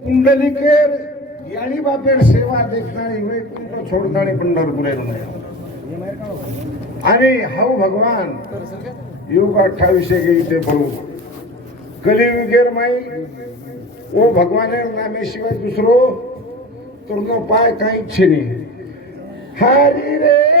कुंडलिकेर यानी बापेर सेवा देखणारी वैकुंठ छोडताणी पंढरपुरेर आणि हाऊ भगवान योग अठ्ठावीसशे इथे करू कलियुगेर माई ओ भगवानेर नामेशिवाय दुसरो तर नो पाय काहीच नाही. हरी रे!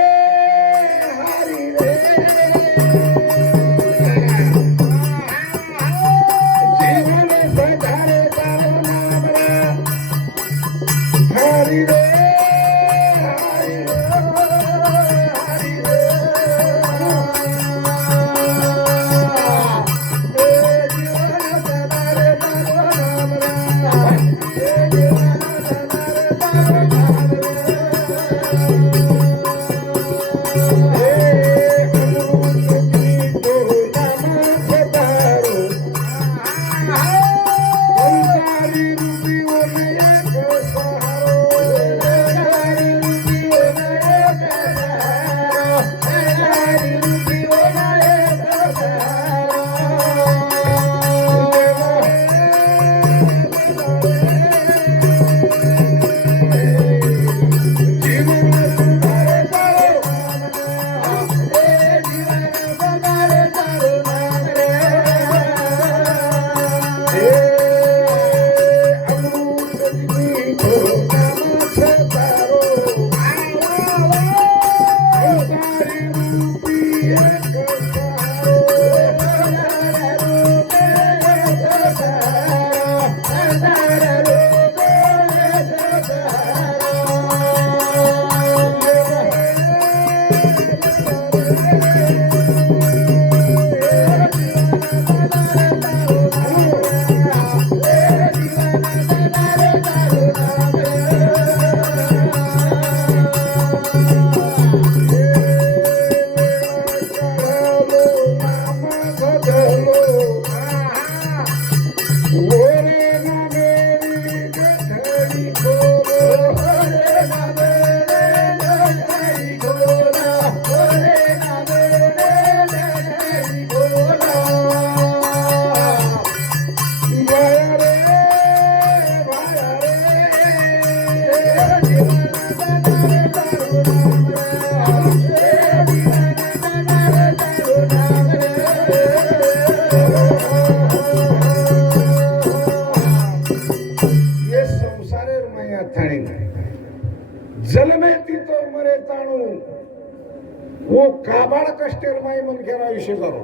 संसारे जलमे तितो मरे ताणू वो काबाळ कष्टेर माई मन आयुष्य विषय करो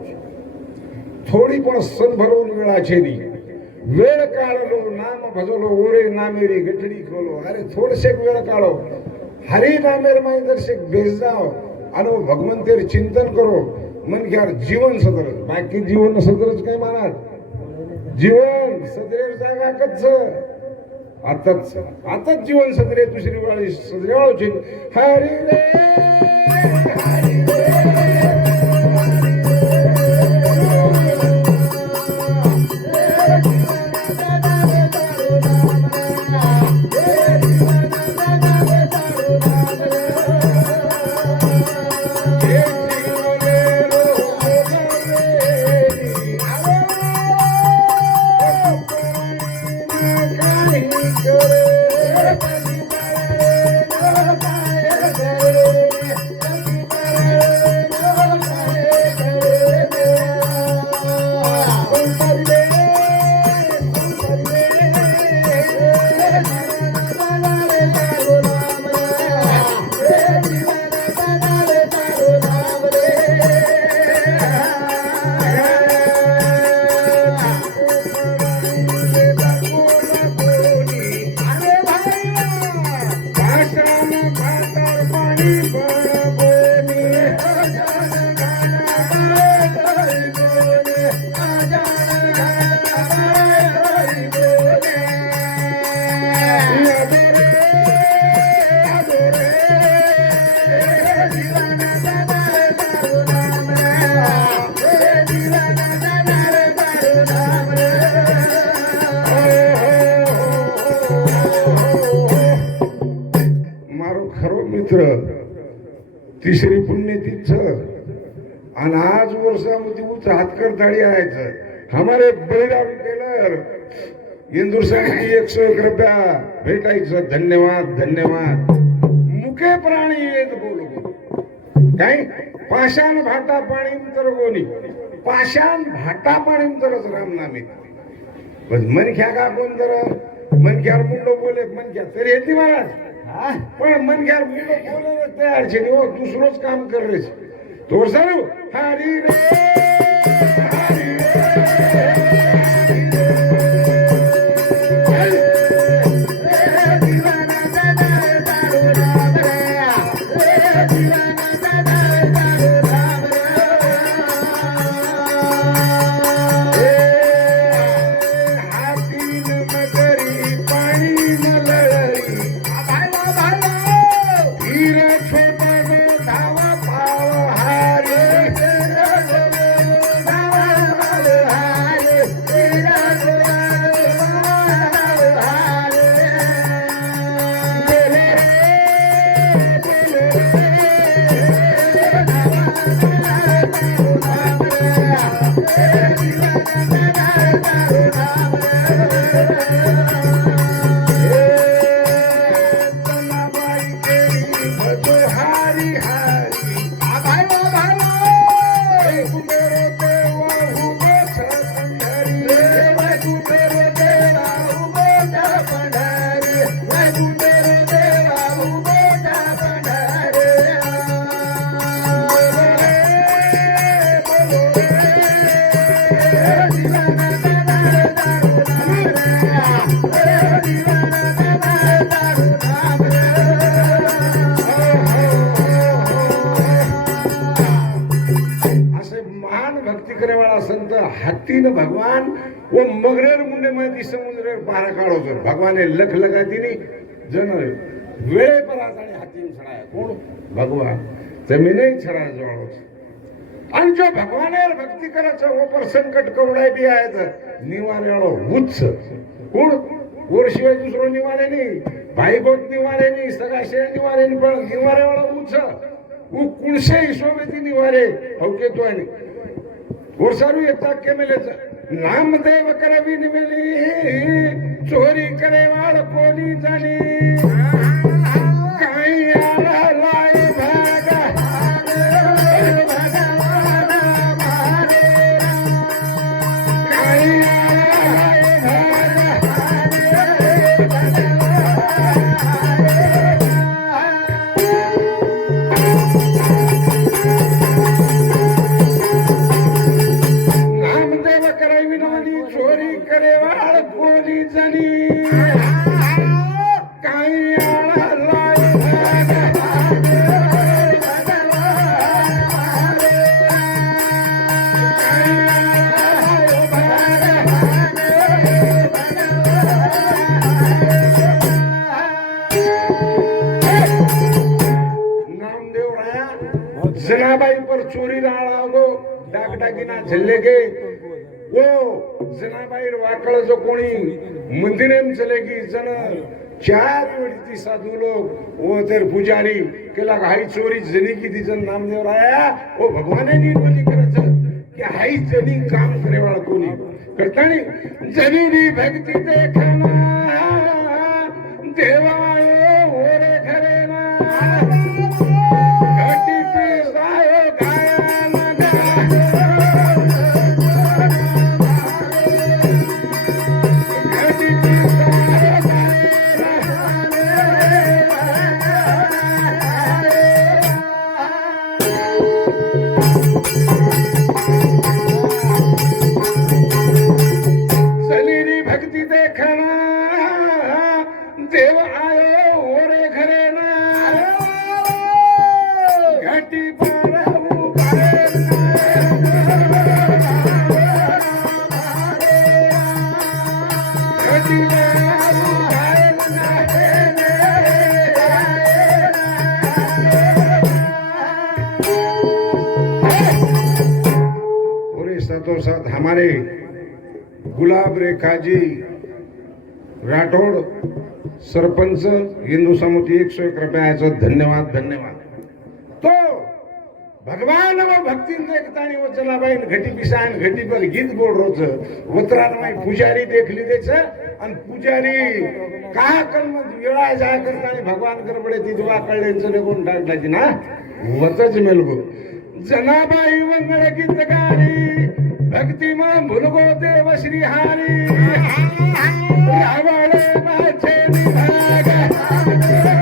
थोडी पण सन भरवून वेळा छेदी वेळ काढलो नाम भजलो ओरे नामेरी गठडी खोलो. अरे थोडसे वेळ काढो. हरी नामेर माई दर्शक बेस जाओ आणि भगवंतेर चिंतन करो. मन घ्यार जीवन सदर बाकी जीवन सदरच काय मानार जीवन सदरेर जागा कच्च. आताच आताच जीवन सदरे दुसरी वेळा सदरे वाळूची. हरी रे! मित्र तिसरी पुण्यतीर्थ आणि आज वर्षामध्ये उच हातकर दाळी आयचं हमारे बळीराम टेलर इंदूर सांगली एक सौ एक रुपया भेटायचं. धन्यवाद धन्यवाद. मुके प्राणी येत बोलू. काय? पाषाण भाटा पाणी तर कोणी पाषाण भाटा पाणी तरच रामनामी पण मनख्या का कोण तर? मनख्यावर मुंडो बोले मनख्या. तरी येते महाराज. पण मनख्यावर मुंडो बोले ते अडचणी काम कर रे तो सारू हरी रे! Música भक्ती करेवाळा संत हत्तीनं भगवान व मगरेर मुंडे मध्ये समुद्र पारा काढवतो भगवाने लख लगातीने जन वेळे परात आणि हातीन छडाय कोण? भगवान. जमीनही छडाय जवळ आणि जो भगवानेर भक्ती करायचा ओपर संकट कवडाय बी आहे तर निवाऱ्याळो उच्च कोण? गोरशिवाय दुसरो निवारे नाही. भाईगोट निवारे नाही. सगळा शेळ निवारे पण निवाऱ्यावाळा उच्च उ कुणशे हिशोबेती निवारे. अवकेतो तो आणि गोरसारू येतात केमेलेच. नामदेव करवी निमेली चोरी करे वाड कोणी जाणी. चोरी लाळा गो डागिना झल्ले गे. ओ जनाबाईर वाकळ जो कोणी मंदिरेम चले की जन चार वेळी ती साधू लोक ओ तर पुजारी केला हाई चोरी जनी की ती जन नामदेव राया. ओ भगवाने नीट करत की हाई जनी काम करेवाळा कोणी. करतानी जनी नी भक्ती देखना देवायो ओरे घरे ना. पूरे साथों साथ हमारे गुलाब रेखा जी राठोड सरपंच हिंदू समिती एक सौ एक रुपयाचं धन्यवाद धन्यवाद. तो भगवान व भक्तीन एकताणी व चलाबाईन घटी पिसायन घटी पर गीत बोल रोच उतरान माई पुजारी देखली देच आणि पुजारी का करणं वेळा जा करता भगवान गडबडे ती जेव्हा कळले कोण टाकला ना वतच मेलगो जनाबाई मंगळ गीत गारी भक्तिमा मुलगो देव श्री हारी रावळ माझे विभाग।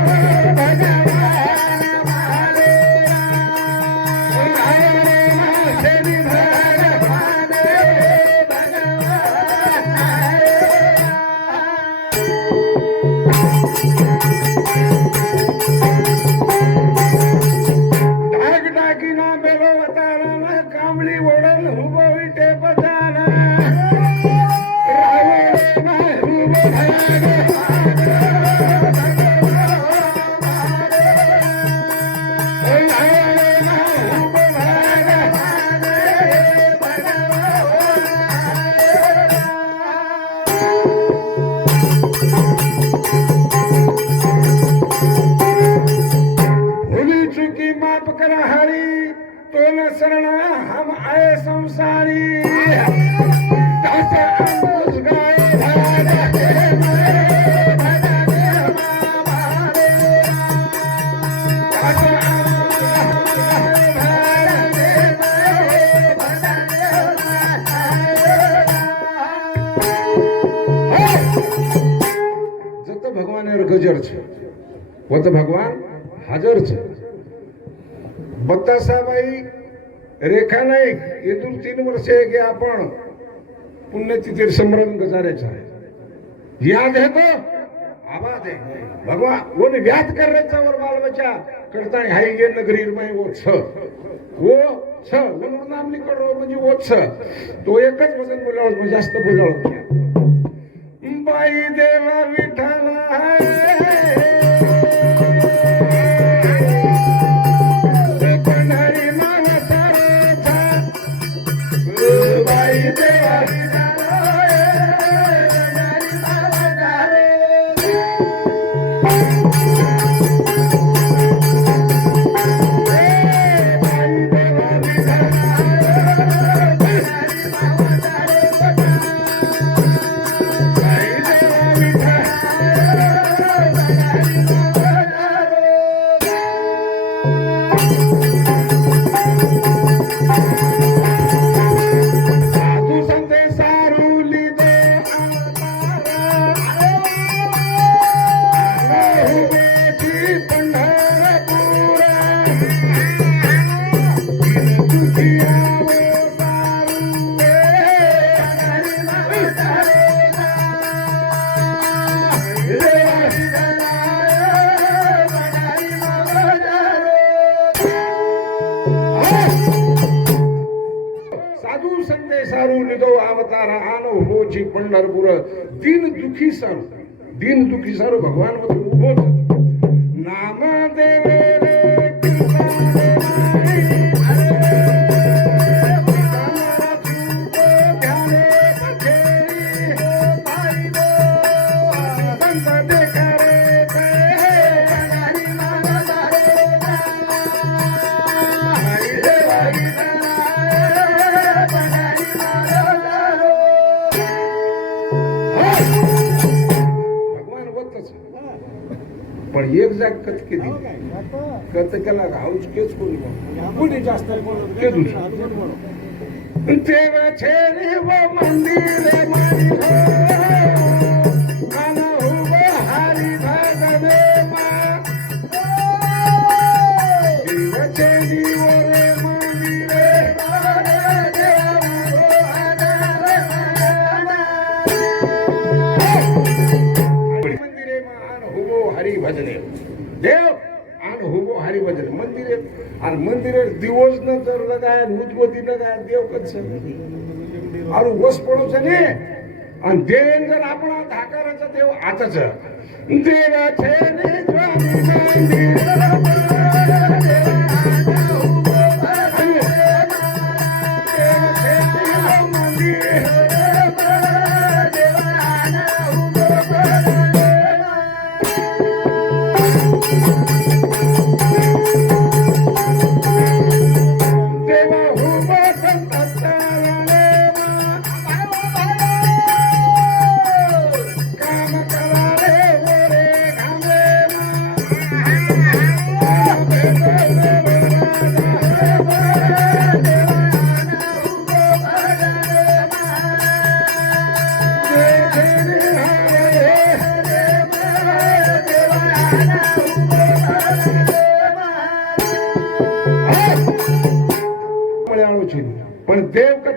ગજર છે વત ભગવાન હાજર છે બત્તાસાબાઈ रेखा नाईक येथून तीन वर्षे की आपण पुण्यतिथी संभ्रम गजारायचा आहे. याद है तो? आवाज आहे. भगवान कोण व्याध करायचा वर बाल बच्चा करता हाय ये नगरी में वो छ छ म्हणून म्हणजे वत्स. तो एकच वजन बोलावं जास्त बोलावं. बाई देवा विठाला साधू संते सारू अवतार आनो होची पंढरपूर. दिन दुखी सर दिन दुखी सारू भगवानमध्ये उभो नामदेव पण एक जाग कच केली कच केला हाऊच केच कोणी कोणी जास्त केदू तेरा छेरी व मंदिर અને મંદિરે દિવોજ ન જર લગાય ને ઉદબોધી ન ગાય દેવ કચ્છ આનું વસ પડો છે ને અને દેવ જર આપણા ધાકર છે દેવ આત છે દેવા છે ને સ્વામી દેવા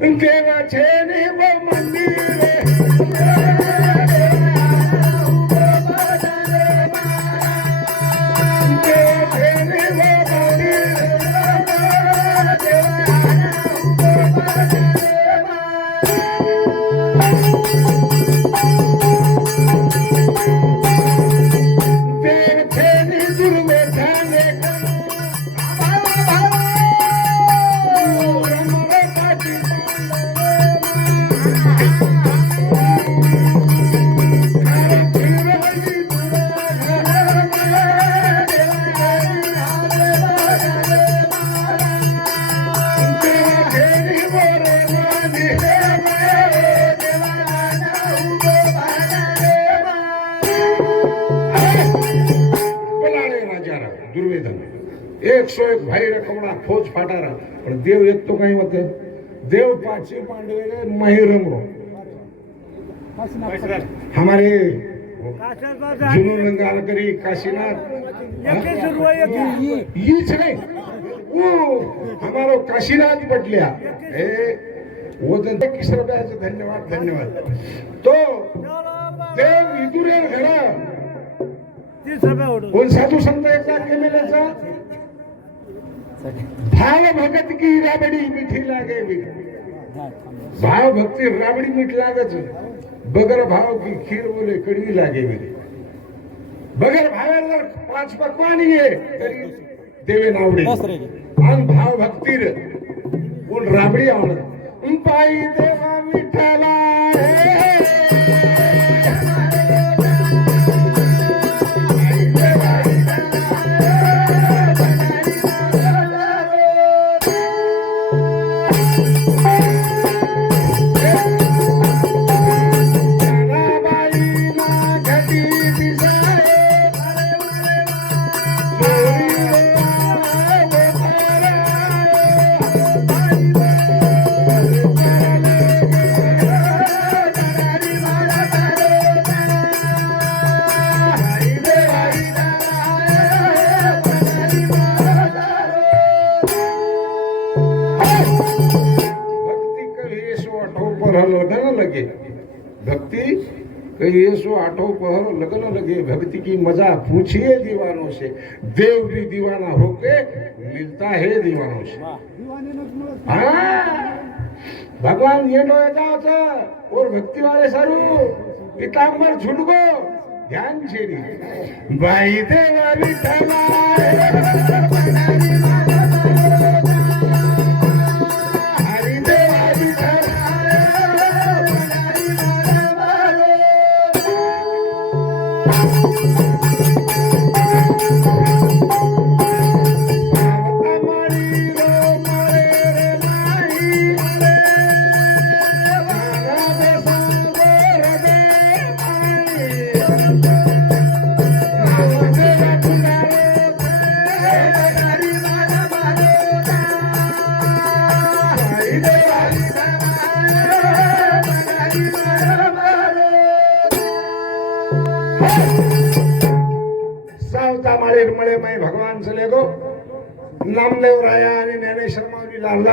بنگے آ چھے એકસો એક ભાઈ રકમણા ફોજ ફાટારા પણ દેવ એક તો કઈ વતે દેવ પાછી પાંડવે રે મહી રમરો हमारे जुनू रंगाल करी काशीनाथ ये छे वो हमारो काशीनाथ पटल्या हे वो तर एकवीस रुपयाचं धन्यवाद धन्यवाद तो देव विदुरे घरा कोण साधू संत एकदा केलेल्याचा भाव भगत की राबडी मिठी लागे बी. भाव भक्ती राबडी मीठ लागच बगर भाव की खीर बोले कडवी लागे बगर भावे जर पाच पकवान ये तरी देवे नावडे. आणि भाव भक्तीर कोण राबडी आवडत? पायी देवा विठ्ठला लगे भक्ति की मजा पूछिए दीवानों से देव भी दीवाना होके मिलता है दीवानों से हाँ भगवान ये होता और भक्ति वाले सारू पितांबर झुडको ध्यान छेडी बाई देवा विठ्ठला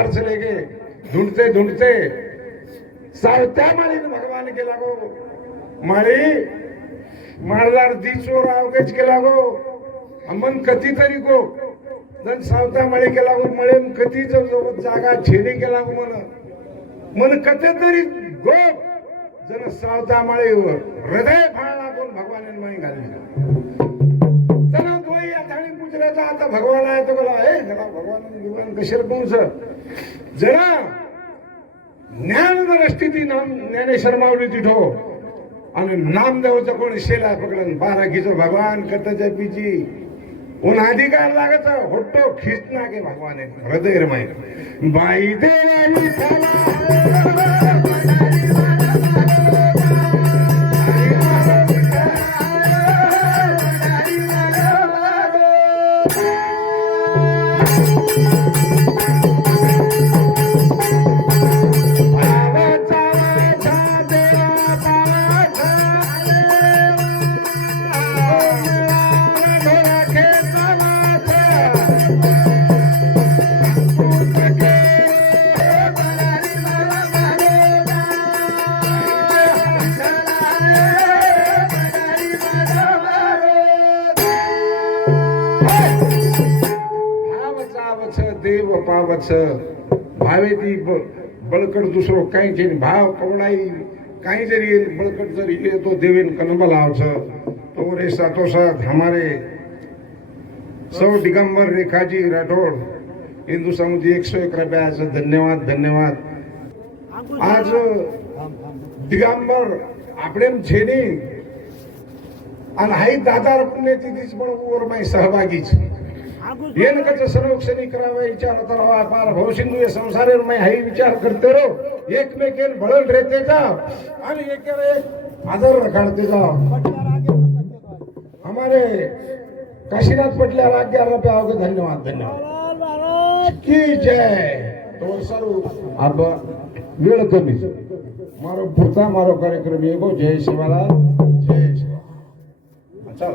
बाहर चले गए ढूंढते ढूंढते सावत्या माळीने भगवान केला गो. माळी माळदार दिचो रावगेच केला गो. मन कधी तरी गो. जण सावता माळी केला गो मळे कधी जागा छेडी केला गो मन मन कथे तरी गो. जण सावता माळीवर हृदय फाळला लागून भगवान माई घालली. आता भगवान आहे तो बोला ए जरा भगवान भगवान कशेर पोहोच जरा ज्ञान स्थिती नाम ज्ञानेश्वर माऊली तिठो आणि नामदेवचा कोण शेला पकडन बाराकीचं भगवान कथाच्या पिची. अधिकार लागत होटो खिचना के भगवान हृदय रमाय बाई देवा माणसं भावे ती बळकट दुसरं काही जरी भाव कवडाई काही जरी बळकट जरी येतो देवेन कनबलावच तो रे साथोसाथ हमारे सौ दिगंबर रेखाजी राठोड हिंदू समुद्री एकशे एक रुपयाचं धन्यवाद धन्यवाद. आज दिगंबर आपले झेने आणि हाई दादा रपणे तिथेच पण वर माही सहभागीच. ಏನ್ ಕಚ್ಚ ಸರ್ವಕ್ಷಣೀಕರವ ವಿಚಾರ ತರವ ಅಪಾರ संसारे ಸಂಸಾರ ಮೈ ಹೈ ವಿಚಾರ रो एकमेके ಬಳಲ್ रेते जा आणि एकेर एक आदर रखाडते जाव हमारे काशीनाथ पटल्या राज्य रब्या अवघे धन्यवाद धन्यवाद की जय तो सर्व अब वेळ कमी मारो पुढचा मारो कार्यक्रम येगो जय शिवाला जय शिवा चल